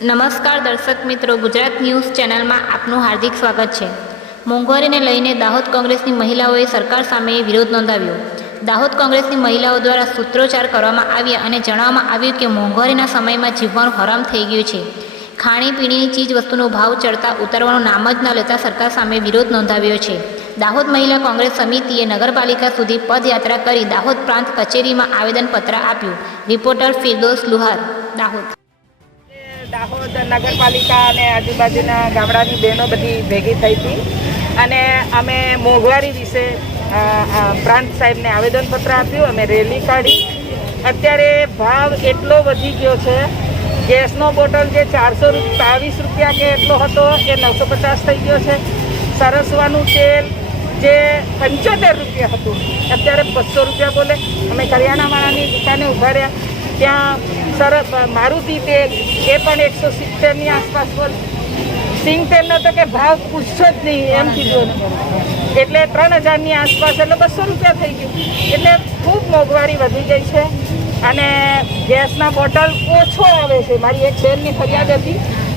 નમસ્કાર દર્શક મિત્રો, ગુજરાત ન્યૂઝ ચેનલમાં આપનું હાર્દિક સ્વાગત છે। મોંઘવારીને લઈને દાહોદ કોંગ્રેસની મહિલાઓએ સરકાર સામે વિરોધ નોંધાવ્યો। દાહોદ કોંગ્રેસની મહિલાઓ દ્વારા સૂત્રોચ્ચાર કરવામાં આવ્યા અને જણાવવામાં આવ્યું કે મોંઘવારીના સમયમાં જીવવાનું હરામ થઈ ગયું છે। ખાણીપીણીની ચીજ વસ્તુનો ભાવ ચડતા ઉતરવાનું નામ જ ન લેતા સરકાર સામે વિરોધ નોંધાવ્યો છે। દાહોદ મહિલા કોંગ્રેસ સમિતિએ નગરપાલિકા સુધી પદયાત્રા કરી દાહોદ પ્રાંત કચેરીમાં આવેદનપત્ર આપ્યું। રિપોર્ટર ફિરદોસ લુહાર, દાહોદ। દાહોદ નગરપાલિકા અને આજુબાજુના ગામડાની બહેનો બધી ભેગી થઈ હતી અને અમે મોંઘવારી વિશે પ્રાંત સાહેબને આવેદનપત્ર આપ્યું। અમે રેલી કાઢી। અત્યારે ભાવ એટલો વધી ગયો છે, ગેસનો બોટલ જે 422 રૂપિયા કે એટલો હતો એ 950 થઈ ગયો છે। સરસવાનું તેલ જે 75 રૂપિયા હતું અત્યારે 200 રૂપિયા બોલે। અમે કરિયાણાવાળાની દુકાને ઊભા રહ્યા, ત્યાં મારુતિ તેલ એ પણ 170ની આસપાસ બોલે। સિંગ તેલનો તો કે ભાવ પૂછશો જ નહીં એમ કીધું, એટલે 3000ની આસપાસ, એટલે 200 રૂપિયા થઈ ગયું। એટલે ખૂબ મોંઘવારી વધી ગઈ છે અને ગેસના બોટલ ઓછો આવે છે। મારી એક બહેનની ફરિયાદ હતી